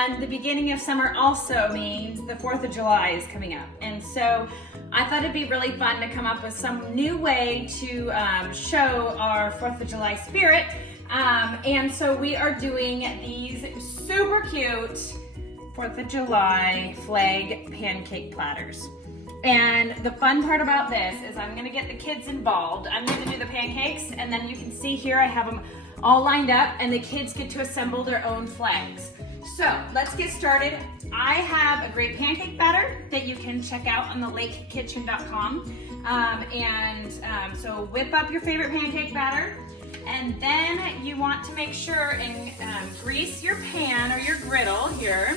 And the beginning of summer also means the 4th of July is coming up. And so I thought it'd be really fun to come up with some new way to show our 4th of July spirit. And so we are doing these super cute 4th of July flag pancake platters. And the fun part about this is I'm gonna get the kids involved. I'm gonna do the pancakes, and then you can see here I have them all lined up, and the kids get to assemble their own flags. So let's get started. I have a great pancake batter that you can check out on thelakekitchen.com. So whip up your favorite pancake batter, and then you want to make sure and grease your pan or your griddle here.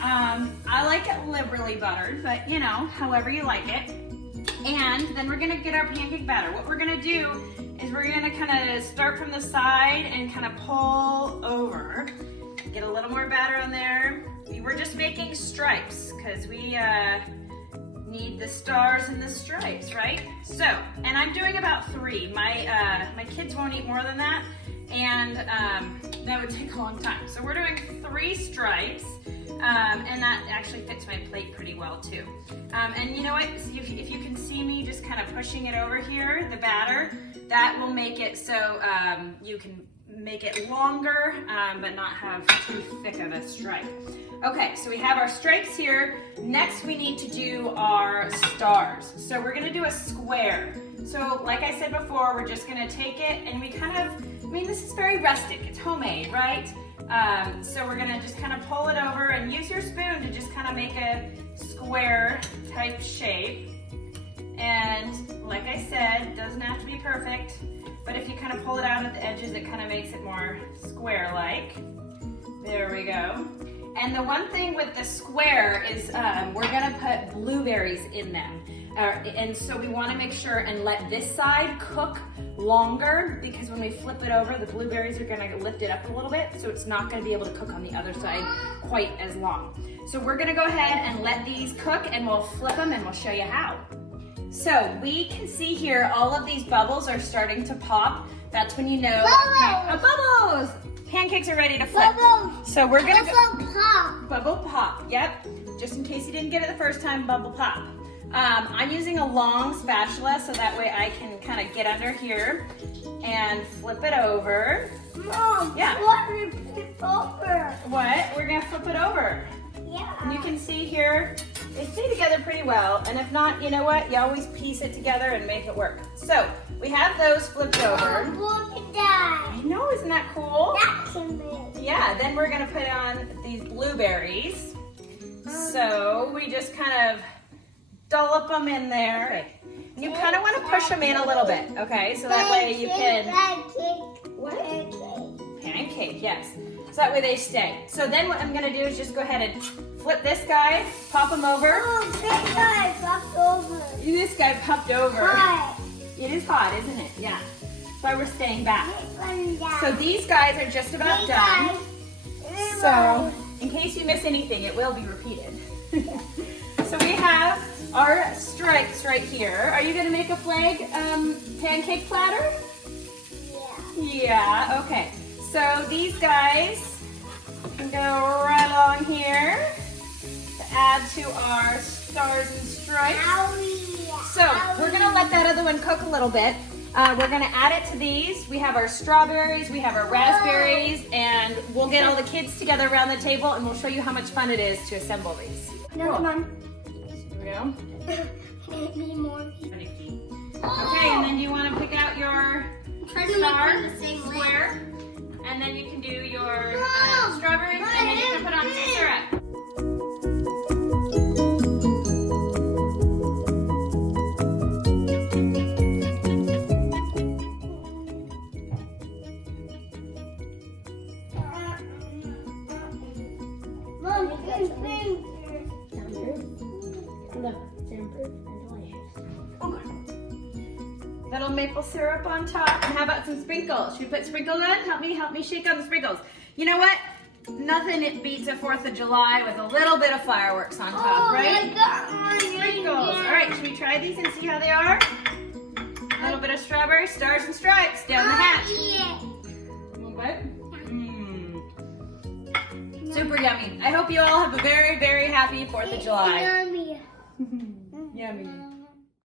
I like it liberally buttered, but you know, however you like it. And then we're gonna get our pancake batter. What we're gonna do is we're gonna kind of start from the side and kind of pull over. Get a little more batter on there. We're just making stripes because we need the stars and the stripes, right? So, and I'm doing about 3. My kids won't eat more than that, and that would take a long time. So we're doing 3 stripes. And that actually fits my plate pretty well too. And you know what, if you can see me just kind of pushing it over here, the batter, that will make it so you can make it longer, but not have too thick of a stripe. Okay, so we have our stripes here. Next we need to do our stars. So we're gonna do a square. So like I said before, we're just gonna take it and we kind of, this is very rustic, it's homemade, right? So we're gonna just kind of pull it over and use your spoon to just kind of make a square type shape. And like I said, it doesn't have to be perfect, but if you kind of pull it out at the edges, it kind of makes it more square-like. There we go. And the one thing with the square is we're gonna put blueberries in them. And so we wanna make sure and let this side cook longer, because when we flip it over, the blueberries are gonna lift it up a little bit, so it's not gonna be able to cook on the other side quite as long. So we're gonna go ahead and let these cook, and we'll flip them and we'll show you how. So we can see here all of these bubbles are starting to pop. That's when you know bubbles! Pancakes are ready to flip. Bubbles. So we're gonna bubble pop. Bubble pop, yep. Just in case you didn't get it the first time, bubble pop. I'm using a long spatula so that way I can kind of get under here and flip it over. Mom, yeah. Flip it over. What? We're gonna flip it over. Yeah. And you can see here, they stay together pretty well. And if not, you know what? You always piece it together and make it work. So we have those flipped over. Look at that. I know, isn't that cool? That's amazing. Yeah, then we're gonna put on these blueberries. So we just kind of dollop them in there. And you kind of want to push them in a little bit, okay? So that way you can... Pancake. What? Pancake. Pancake, yes. So that way they stay. So then what I'm going to do is just go ahead and flip this guy, pop him over. Oh, this guy popped over. This guy popped over. Hot. It is hot, isn't it? Yeah. That's why we're staying back. Down. So these guys are just about done. So in case you miss anything, it will be repeated. So we have our stripes right here. Are you gonna make a flag pancake platter? Yeah. Yeah, okay. So these guys can go right along here to add to our stars and stripes. So we're gonna let that other one cook a little bit. We're gonna add it to these. We have our strawberries, we have our raspberries, and we'll get all the kids together around the table and we'll show you how much fun it is to assemble these. No, Mom. Here we go. Need more. Okay, and then you want to pick out your star square, and then you can do your strawberries, and then you can put on some syrup. Mom, you can sing. Little maple syrup on top, and how about some sprinkles? Should we put sprinkles on? Help me shake on the sprinkles. You know what? Nothing beats a 4th of July with a little bit of fireworks on top, right? Sprinkles. All right, should we try these and see how they are? A little bit of strawberry, stars and stripes down the hatch. What? So super yummy. I hope you all have a very, very happy 4th of July. Yummy. Yummy.